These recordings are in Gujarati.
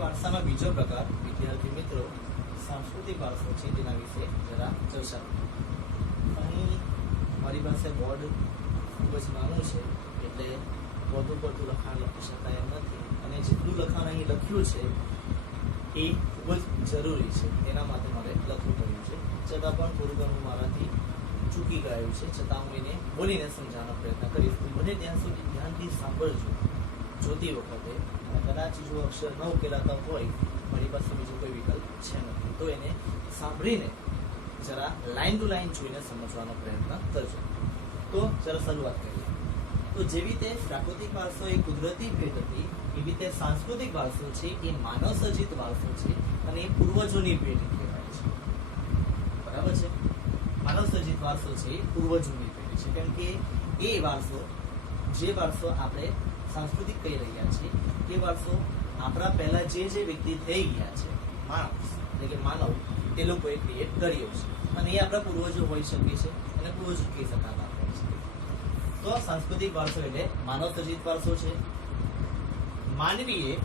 વારસામાં બીજો પ્રકાર વિદ્યાર્થી મિત્રો સાંસ્કૃતિક વારસો છે તેના વિશે જરા ચર્ચા કરીએ। અહીં મારી પાસે બોર્ડ ખૂબ જ નાનું છે એટલે વધુ પડતું લખાણ લખી શકાય એમ નથી, અને જેટલું લખાણ અહીં લખ્યું છે એ ખૂબ જ જરૂરી છે, તેના માટે મારે લખવું પડ્યું છે। છતાં પણ થોડું ઘણું મારાથી ચૂકી ગયું છે, છતાં હું એને બોલીને સમજાવવાનો પ્રયત્ન કરીશ। બને ત્યાં સુધી ધ્યાનથી સાંભળજો જોતી વખતે, અને કદાચ જો અક્ષર ન ઉકેલાતા હોય, મારી પાસે બીજો કોઈ વિકલ્પ છે નથી, તો એને સાંભળીને જરા લાઈન ટુ લાઈન જોઈને સમજવાનો પ્રયત્ન કરજો। તો જરા શરૂઆત કરીએ। તો જેવી રીતે પ્રાકૃતિક વારસો એ કુદરતી ભેટ હતી, એવી રીતે સાંસ્કૃતિક વારસો છે એ માનવ સર્જિત વારસો છે, અને એ પૂર્વજોની ભેટ કહેવાય છે। બરાબર છે? માનવ સર્જિત વારસો છે એ પૂર્વજોની ભેટ છે, કેમ કે એ વારસો, જે વારસો આપણે સાંસ્કૃતિક કહી રહ્યા છીએ, તે વારસો આપણા પહેલા જે વ્યક્તિ થઈ ગયા છે, માણસ એટલે કે માનવ, તે લોકોએ ક્રિએટ કર્યો છે, અને એ આપણા પૂર્વજો હોઈ શકે છે, અને પૂર્વજો કહી શકાતા હોય છે। તો સાંસ્કૃતિક વારસો એટલે માનવ સર્જિત વારસો છે। માનવીએ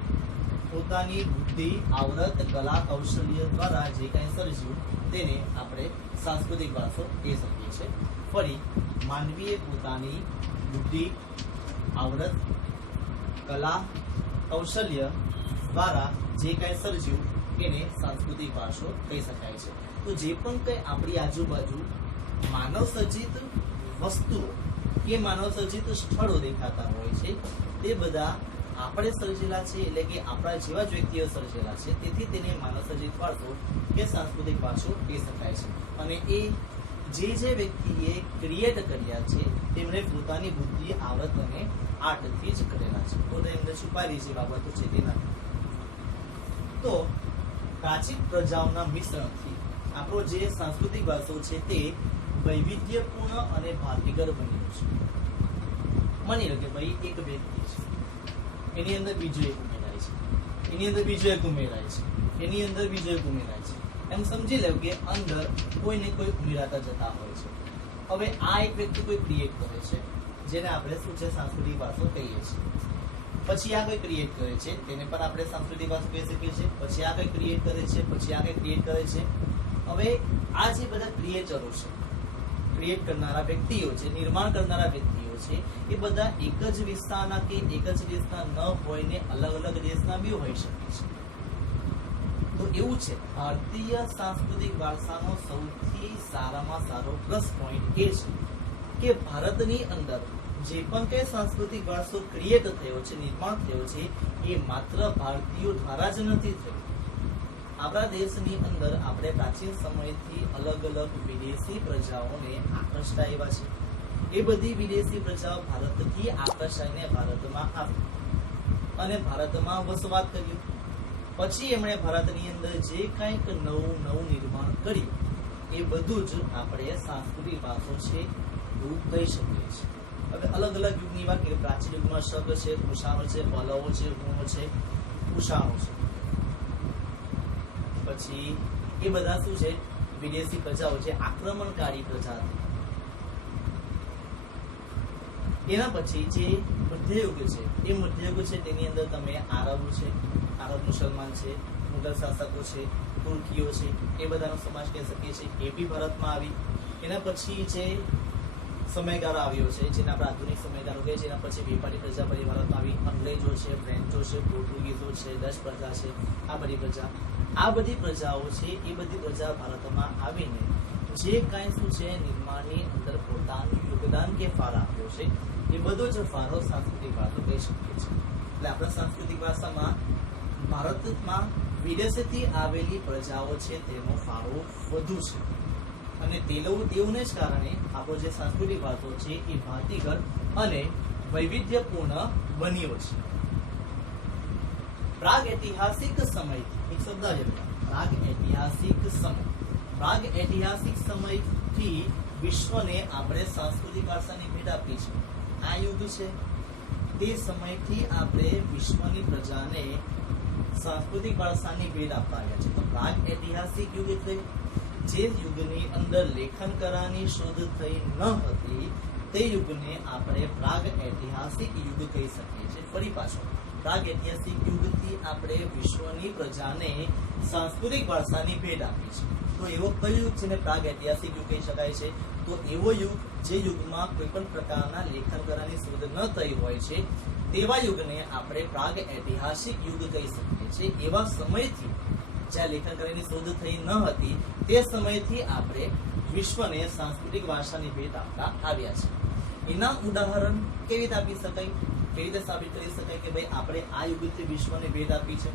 પોતાની બુદ્ધિ, આવડત, કલા, કૌશલ્ય દ્વારા જે કંઈ સર્જ્યું તેને આપણે સાંસ્કૃતિક વારસો કહી શકીએ છીએ। ફરી, માનવીએ પોતાની બુદ્ધિ, આવડત, કલા, કૌશલ્ય દ્વારા જે કંઈ સર્જ્યું એને સાંસ્કૃતિક વારસો કહી શકાય છે। તો જે પણ કંઈ આપણી આજુબાજુ માનવ સર્જિત વસ્તુઓ કે માનવ સર્જિત સ્થળો દેખાતા હોય છે, તે બધા આપણે સર્જેલા છે, એટલે કે આપણા જેવા જ વ્યક્તિઓ સર્જેલા છે, તેથી તેને માનવ સર્જિત વારસો કે સાંસ્કૃતિક વારસો કહી શકાય છે। અને એ જે વ્યક્તિએ ક્રિએટ કર્યા છે તેમણે પોતાની બુદ્ધિ, આવડત અને આર્ટથી જ કરેલા છે, પોતાની અંદર છુપાયેલી જે બાબતો છે તે નથી। તો પ્રાચીન પ્રજાઓના મિશ્રણથી આપણો જે સાંસ્કૃતિક વારસો છે તે વૈવિધ્યપૂર્ણ અને ભાતીગર બન્યો છે। માની લો કે ભાઈ એક વ્યક્તિ છે, એની અંદર બીજો એક ઉમેરાય છે, એની અંદર બીજો એક ઉમેરાય છે, એની અંદર બીજો એક ઉમેરાય છે, એમ સમજી લો કે અંદર કોઈ ને કોઈ ઉમેરાતા જતા હોય છે। હવે આ એક વ્યક્તિ કોઈ ક્રિએટ કરે છે, જેને આપણે શું છે સાંસ્કૃતિક વારસો કહીએ છીએ। પછી આ કોઈ ક્રિએટ કરે છે, તેને પણ આપણે સાંસ્કૃતિક વારસો કહી શકીએ છીએ। પછી આ કોઈ ક્રિએટ કરે છે, પછી આ કોઈ ક્રિએટ કરે છે। હવે આ જે બધા ક્રિએટરો છે, ક્રિએટ કરનારા વ્યક્તિઓ છે, નિર્માણ કરનારા વ્યક્તિઓ છે, એ બધા એક જ વિસ્તારના કે એક જ દેશના ન હોઈને અલગ અલગ દેશના બી હોઈ શકે છે। તો એવું છે, ભારતીય સાંસ્કૃતિક વારસાનો સૌથી સારામાં સારો પ્લસ પોઈન્ટ એ છે કે ભારતની અંદર જે પણ કઈ સાંસ્કૃતિક વારસો ક્રિએટ થયો છે, નિર્માણ થયો છે, એ માત્ર ભારતીયો દ્વારા જ નથી થયો। આપણા દેશની અંદર આપણે પ્રાચીન સમયથી અલગ અલગ વિદેશી પ્રજાઓને આકર્ષતા આવ્યા છે। એ બધી વિદેશી પ્રજાઓ ભારતથી આકર્ષાઈને ભારતમાં આવી અને ભારતમાં વસવાટ કર્યો। પછી એમણે ભારતની અંદર જે કંઈક નવું નિર્માણ કર્યું, એ બધું જ આપણે સાંસ્કૃતિક વારસો છે એવું કહી શકીએ છીએ। હવે અલગ અલગ યુગની વાત કરીએ, પ્રાચીન યુગમાં શક છે, કુષાણો છે, પલ્લવો છે, હુણો છે, કુષાણો છે। પછી એ બધા શું છે, વિદેશી પ્રજાઓ છે, આક્રમણકારી પ્રજા હતી। એના પછી જે મધ્યયુગ છે, એ મધ્યયુગ છે તેની અંદર તમે આરબ છે, આરબ મુસલમાન છે, મુગલ શાસકો છે, તુર્કીઓ છે, એ બધાનો સમાજ કહી શકીએ છીએ, એ બી ભારતમાં આવી। એના પછી જે સમયગાળો આવ્યો છે, જેને આપણે આધુનિક સમયગાળો કહીએ છીએ, એના પછી વેપારી પ્રજા બધી ભારતમાં આવી, અંગ્રેજો છે, ફ્રેન્ચો છે, પોર્ટુગીઝો છે, ડચ પ્રજા છે, આ બધી પ્રજાઓ છે, એ બધી પ્રજા ભારતમાં આવીને જે કાંઈ શું છે નિર્માણની અંદર પોતાનું યોગદાન કે ફાળો આપ્યો છે, એ બધો જ ફાળો સાંસ્કૃતિક વારસો કહી શકીએ છીએ। એટલે આપણા સાંસ્કૃતિક વારસામાં ભારતમાં વિદેશથી આવેલી પ્રજાઓ છે તેનો ફાળો વધુ છે, અને તેઓને જ કારણે આપણો જે સાંસ્કૃતિક વારસો છે એ ભાતીગળ અને વૈવિધ્યપૂર્ણ બન્યો છે। પ્રાગ ઐતિહાસિક સમયથી, એક શબ્દ છે પ્રાગ ઐતિહાસિક સમયથી વિશ્વને આપણે સાંસ્કૃતિક વારસાની ભેટ આપી છે। આ યુગ છે, તે સમયથી આપણે વિશ્વની પ્રજાને સાંસ્કૃતિક વારસાની ભેટ આપવા આવ્યા છે। તો પ્રાગ ઐતિહાસિક યુગ એટલે જે યુગની અંદર લેખન કલાની શોધ થઈ ન હતી, તે યુગને આપણે પ્રાગ ઐતિહાસિક યુગ કહી શકીએ છીએ. ફરી પાછો પ્રાગ ઐતિહાસિક યુગથી આપણે વિશ્વની પ્રજાને સાંસ્કૃતિક વારસાની ભેટ આપી છે. તો એવો કયો યુગ છે ને પ્રાગ ઐતિહાસિક યુગ કહી શકાય છે? તો એવો યુગ જે યુગમાં કોઈ પણ પ્રકારના લેખન કલાની શોધ ન થઈ હોય છે તેવા યુગને આપણે પ્રાગ ઐતિહાસિક યુગ કહી શકીએ છીએ. એવા સમયથી જ્યાં લેખન કલાની શોધ થઈ ન હતી તે સમયથી આપણે વિશ્વને સાંસ્કૃતિક વારસાની ભેટ આપતા આવ્યા છે. એના ઉદાહરણ કેવી રીતે આપી શકાય, કેવી રીતે સાબિત કરી શકાય કે ભાઈ આપણે આ યુગથી વિશ્વને ભેટ આપી છે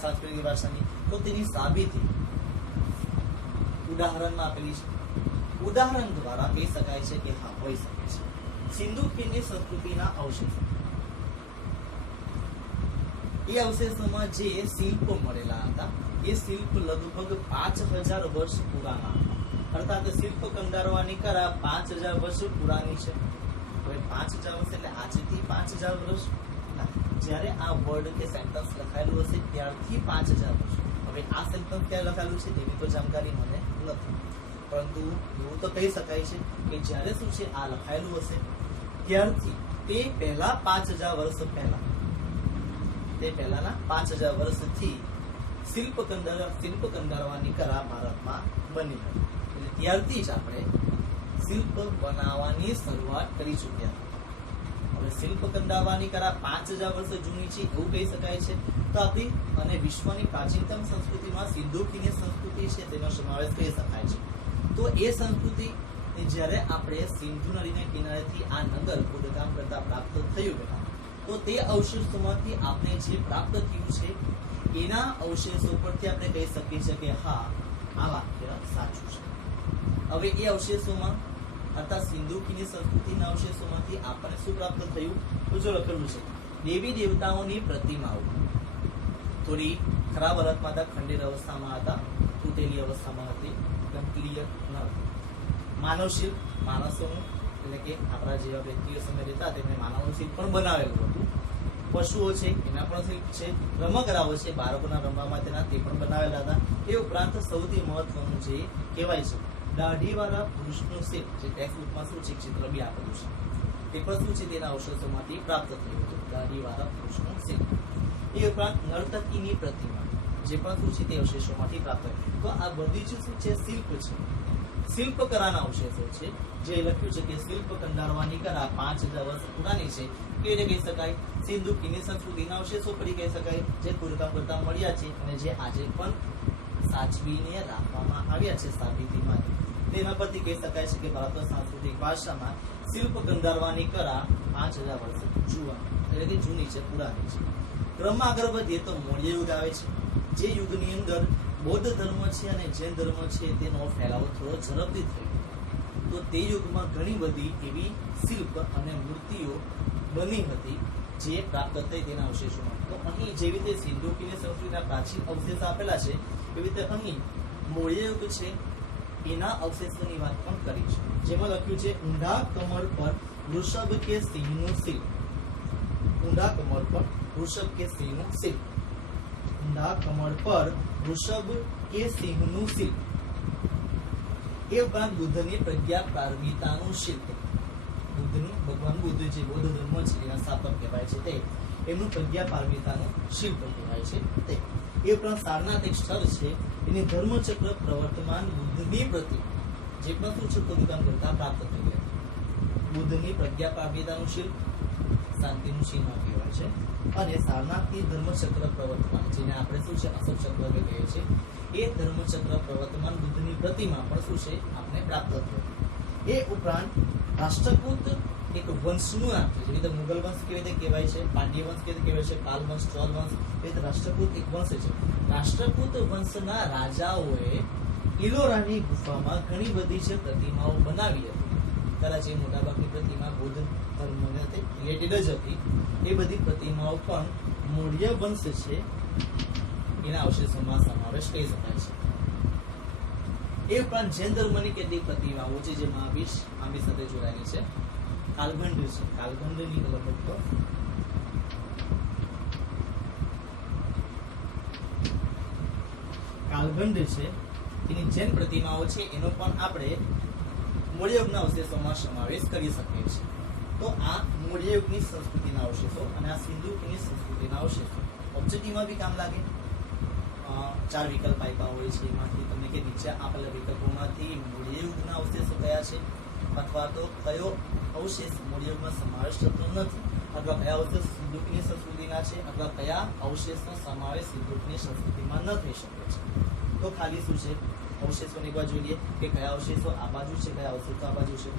સાંસ્કૃતિક વારસાની? તો તેની સાબિતી ઉદાહરણમાં આપેલી છે. ઉદાહરણ દ્વારા કહી શકાય છે કે હા હોઈ શકે છે. સિંધુ ખીણની સંસ્કૃતિના અવશેષો, એ અવશેષોમાં જે શિલ્પો મળેલા હતા એ શિલ્પ લગભગ 5000 વર્ષ પુરાના હતા. અર્થાત શિલ્પ કંડારવાની કલા 5000 વર્ષ પુરાની છે. હવે 5000 વર્ષ એટલે આજથી 5000 વર્ષ ના, જ્યારે આ વર્ડ કે સેન્ટેન્સ લખાયેલું હશે ત્યારથી 5000 વર્ષ. હવે આ સેન્ટેન્સ ક્યારે લખાયેલું છે તેની તો જાણકારી મને નથી, પરંતુ એવું તો કહી શકાય છે કે જ્યારે શું છે આ લખાયેલું હશે ત્યારથી તે પહેલા 5000 વર્ષ પહેલા, તે પહેલાના 5000 વર્ષથી શિલ્પ કંડારવાની કલા ભારતમાં બની હતી. એટલે ત્યારથી જ આપણે શિલ્પ બનાવવાની શરૂઆત કરી ચૂક્યા હતા. હવે શિલ્પ કંડારવાની કલા 5000 વર્ષ જૂની છે એવું કહી શકાય છે. તો આપણી અને વિશ્વની પ્રાચીનતમ સંસ્કૃતિમાં સિંધુ ખીણની સંસ્કૃતિ છે તેનો સમાવેશ કરી શકાય છે. તો એ સંસ્કૃતિ જ્યારે આપણે સિંધુ નદીના કિનારેથી આ નગર ખોદકામ કરતા પ્રાપ્ત થયું હતા તો તે અવશેષોમાંથી આપણે જે પ્રાપ્ત થયું છે એના અવશેષો પરથી આપણે કહી શકીએ છીએ કે હા આ વાક્ય સાચું છે. હવે એ અવશેષોમાં અર્થાત સિંધુ ખીણની સંસ્કૃતિના અવશેષોમાંથી આપણને શું પ્રાપ્ત થયું? તો જો લખેલું છે દેવી દેવતાઓની પ્રતિમાઓ થોડી ખરાબ હાલતમાં હતા, ખંડેર અવસ્થામાં હતા, તૂટેલી અવસ્થામાં હતી, એકદમ ક્લિયર ન હતી. માનવ શિલ્પ, માણસોનું એટલે કે આપણા જેવા વ્યક્તિઓ સમય રહેતા તેમણે માનવનું શિલ્પ પણ બનાવેલું હતું. પશુઓ છે એના પણ શિલ્પ છે, રમકડાઓ છે બાળકોના રમવા માટેના તે પણ બનાવેલા હતા. એ ઉપરાંત સૌથી મહત્વનું જે કહેવાય છે દાઢીવાળા પુરુષનું શિલ્પ, જે ટેક્સ્ટ બુકમાં શું છે ચિત્ર બી આપેલું છે, તે પણ શું છે તેના અવશેષોમાંથી પ્રાપ્ત થયું હતું, દાઢીવાળા પુરુષનું શિલ્પ. એ ઉપરાંત નર્તકીની પ્રતિમા જે પણ શું છે તે અવશેષોમાંથી પ્રાપ્ત થયું. તો આ બધી જ શું છે શિલ્પ છે, શિલ્પકલાના અવશેષો છે. જે લખ્યું છે કે શિલ્પ કંડારવાની કલા 5000 વર્ષ પુરાની છે. કેવી રીતે કહી શકાય? સિંધુ ખીણની સંસ્કૃતિના અવશેષો પડી કહી શકાય, જે ખોદકામ કરતા મળ્યા છે અને જે આજે પણ સાચવીને રાખવામાં આવ્યા છે સાબિતીમાં. તેના પરથી કહી શકાય છે કે ભારતના સાંસ્કૃતિક ભાષામાં શિલ્પ કંડારવાની કલા 5000 વર્ષ એટલે કે જૂની છે, પુરાની છે. ક્રમમાં આગળ વધીએ તો મૌર્ય યુગ આવે છે, જે યુગની અંદર બૌદ્ધ ધર્મ છે અને જૈન ધર્મ છે તેનો ફેલાવો થોડો ઝડપથી થયો. તો તે યુગમાં ઘણી બધી એવી શિલ્પ અને મૂર્તિઓ બની હતી જે પ્રાપ્ત થઈ તેના અવશેષોમાં. તો અહીં જેવી રીતે સિંધુ ખીણની સંસ્કૃતિના પ્રાચીન અવશેષ આપેલા છે એવી રીતે અહીં મૌર્ય યુગ છે એના અવશેષોની વાત પણ કરી છે. જેમાં લખ્યું છે ઊંડા કમર પર વૃષભ કે સિંહનું શિલ્પ, ઊંડા કમર પર વૃષભ કે સિંહનું શિલ્પ, ઊંડા કમર પર વૃષભ કે સિંહનું શિલ્પ. એ ઉપરાંત બુદ્ધની પ્રજ્ઞા પારમિતાનું શિલ્પ, બુદ્ધનું ભગવાન બુદ્ધ જે બૌદ્ધ ધર્મ છે એના સ્થાપક કહેવાય છે તે, એમનું પ્રજ્ઞા પારમિતાનું શિલ્પ કહેવાય છે તે. એ ઉપરાંત સારનાથ એક સ્થળ છે એની ધર્મચક્ર પ્રવર્તમાન બુદ્ધની પ્રતિમા જે પણ શું છે ખોદકામ કરતા પ્રાપ્ત થઈ હતી. બુદ્ધની પ્રજ્ઞા પારમિતાનું શિલ્પ શાંતિનું ચિહ્ન કહેવાય છે. અને સારનાથની ધર્મચક્ર પ્રવર્તમાન જેને આપણે શું છે અશોક ચક્ર કહીએ છીએ એ ધર્મચક્ર પ્રવર્તમાન બુદ્ધની પ્રતિમા પણ શું છે આપણે પ્રાપ્ત થઈ. એ ઉપરાંત રાષ્ટ્રકૂટ એક વંશનું નામ છે, જેવી રીતે મુગલ વંશ કેવી રીતે કહેવાય છે, પાંડ્ય વંશ કેવી રીતે કહેવાય છે, કાલ વંશ, ચોલ વંશ, એ રીતે રાષ્ટ્રકૂટ એક વંશ છે. રાષ્ટ્રકૂટ વંશના રાજાઓએ ઇલોરાની ગુફામાં ઘણી બધી જે પ્રતિમાઓ બનાવી હતી. કદાચ એ મોટાભાગની પ્રતિમા બૌદ્ધ ધર્મને રિલેટેડ જ હતી. એ બધી પ્રતિમાઓ પણ મૌર્ય વંશ છે એના અવશેષોમાં સમાવેશ કરી શકાય છે. એ ઉપરાંત જૈન ધર્મની કેટલીક પ્રતિમાઓ છે જે મહાવીર સાથે જોડાયેલી છે. કાલખંડ છે, કાલખંડની લગભગ કાલખંડ છે એની જૈન પ્રતિમાઓ છે એનો પણ આપણે મૂળયુગના અવશેષોમાં સમાવેશ કરી શકીએ છીએ. તો આ મૂળયુગની સંસ્કૃતિના અવશેષો અને આ સિંધુ યુગની સંસ્કૃતિના અવશેષો ઓબ્જેક્ટિવમાં બી કામ લાગે. 4 વિકલ્પ આપ્યા હોય છે, એમાંથી તમને કે નીચે આપેલા વિકલ્પોમાંથી મૂળયુગના અવશેષો કયા છે, અથવા તો કયો અવશેષ મૂળયુગમાં સમાવેશ થતો નથી, અથવા કયા અવશેષ સિંધુ યુગની સંસ્કૃતિના છે, અથવા કયા અવશેષનો સમાવેશ સિંધુ યુગની સંસ્કૃતિમાં ન થઈ શકે છે. તો ખાલી શું છે, અવશેષોની એકવાર જોઈએ કે કયા અવશેષો આ બાજુ છે, કયા અવશેષો આ બાજુ છે.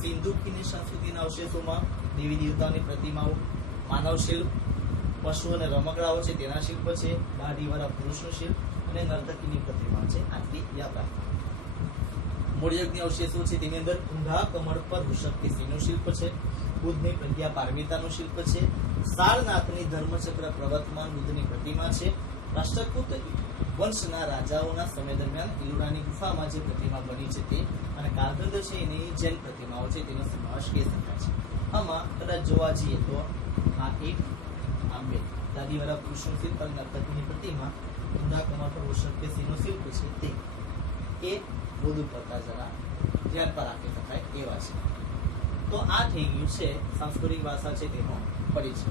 સિંધુ યુગની સંસ્કૃતિના અવશેષોમાં દેવી દેવતાઓની પ્રતિમાઓ, માનવ શિલ્પ, પશુ અને રમકડાઓ છે તેના શિલ્પ છે, દાઢીવાળા પુરુષનું શિલ્પ અને નર્તકીની પ્રતિમા છે. આટલી યાદ રાખવાની. મૂળયુગની અવશેષો છે તેની અંદર ઊંધા કમળ પર વૃષભકેશીનું શિલ્પ છે, બુદ્ધની પ્રજ્ઞા પારમિતાનું શિલ્પ છે, સારનાથની ધર્મચક્ર પ્રવર્તમાન બુદ્ધની પ્રતિમા છે, રાષ્ટ્રકૂટ વંશના રાજાઓના સમય દરમિયાન ઇલોરાની ગુફામાં જે પ્રતિમા બની છે તે, અને કારધંધ છે એની જૈન પ્રતિમાઓ છે તેનો સમાવેશ કરી શકાય છે. આમાં કદાચ જોવા જઈએ તો આ એક, આ બે, દાઢીવાળા પુરુષનું શિલ્પ અને નર્તકીની પ્રતિમા, ઊંધા કમળ પર વૃષભકેશીનું શિલ્પ છે તે એ વધુ પડતા જરા ધ્યાન પર રાખી શકાય એવા છે. તો આ થઈ ગયું છે સાંસ્કૃતિક વારસા છે તેનો પરિચય.